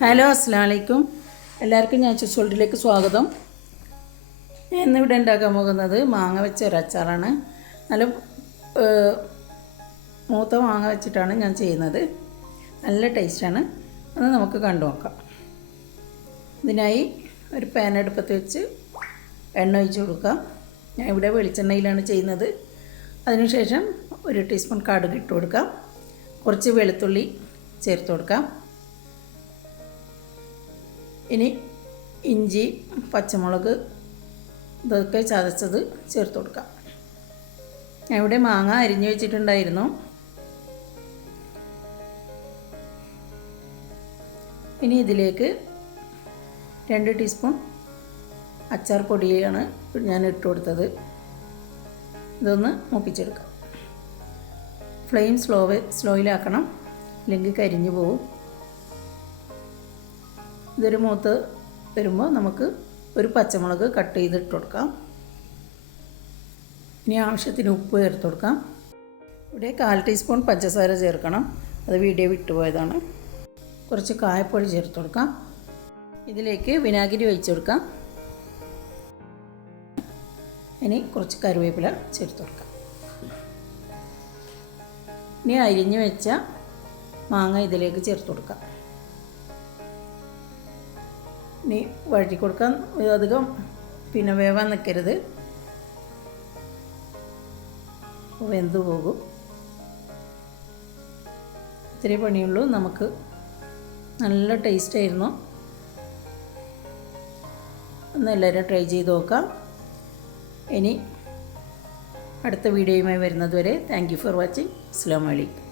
Hello അസ്സാം വലൈക്കും എല്ലാവർക്കും ഞാൻ ചുസോൾട്ടിലേക്ക് സ്വാഗതം. ഞാൻ ഇന്നിവിടെ ഉണ്ടാക്കാൻ പോകുന്നത് മാങ്ങ വെച്ച ഒരു അച്ചാറാണ്. നല്ല മൂത്ത മാങ്ങ വെച്ചിട്ടാണ് ഞാൻ ചെയ്യുന്നത്. നല്ല ടേസ്റ്റാണ്. അത് നമുക്ക് കണ്ടു നോക്കാം. ഇതിനായി ഒരു പാൻ അടുപ്പത്ത് വെച്ച് എണ്ണ ഒഴിച്ച് കൊടുക്കാം. ഞാൻ ഇവിടെ വെളിച്ചെണ്ണയിലാണ് ചെയ്യുന്നത്. അതിനുശേഷം ഒരു ടീസ്പൂൺ കടുക് ഇട്ട് കൊടുക്കാം. കുറച്ച് വെളുത്തുള്ളി ചേർത്ത് കൊടുക്കാം. ഇനി ഇഞ്ചി പച്ചമുളക് ഇതൊക്കെ ചതച്ചത് ചേർത്ത് കൊടുക്കാം. ഞാൻ ഇവിടെ മാങ്ങ അരിഞ്ഞു വെച്ചിട്ടുണ്ടായിരുന്നു. ഇനി ഇതിലേക്ക് രണ്ട് ടീസ്പൂൺ അച്ചാർ പൊടിയാണ് ഞാൻ ഇട്ട് കൊടുത്തത്. ഇതൊന്ന് മൂപ്പിച്ചെടുക്കാം. ഫ്ലെയിം സ്ലോ സ്ലോയിലാക്കണം. അല്ലെങ്കിൽ കരിഞ്ഞു പോകും ഇതൊരു മൂത്ത് വരുമ്പോൾ നമുക്ക് ഒരു പച്ചമുളക് കട്ട് ചെയ്തിട്ട് കൊടുക്കാം. ഇനി ആവശ്യത്തിന് ഉപ്പ് ചേർത്ത് കൊടുക്കാം. ഇവിടെ കാൽ ടീസ്പൂൺ പഞ്ചസാര ചേർക്കണം. അത് വീഡിയോ വിട്ടുപോയതാണ് കുറച്ച് കായപ്പൊടി ചേർത്ത് കൊടുക്കാം. ഇതിലേക്ക് വിനാഗിരി ഒഴിച്ചു കൊടുക്കാം. ഇനി കുറച്ച് കറിവേപ്പില ചേർത്ത് കൊടുക്കാം. ഇനി അരിഞ്ഞു വെച്ച മാങ്ങ ഇതിലേക്ക് ചേർത്ത് കൊടുക്കാം. ഇനി വഴറ്റി കൊടുക്കാൻ അധികം പിന്നെ വേവാൻ നിൽക്കരുത് വെന്തു പോകും. ഇത്തിരി പണിയുള്ളൂ. നമുക്ക് നല്ല ടേസ്റ്റായിരുന്നു ഒന്ന് എല്ലാവരും ട്രൈ ചെയ്ത് നോക്കാം. ഇനി അടുത്ത വീഡിയോയുമായി വരുന്നതുവരെ താങ്ക് യു ഫോർ വാച്ചിങ് അസ്സാം വലൈക്കും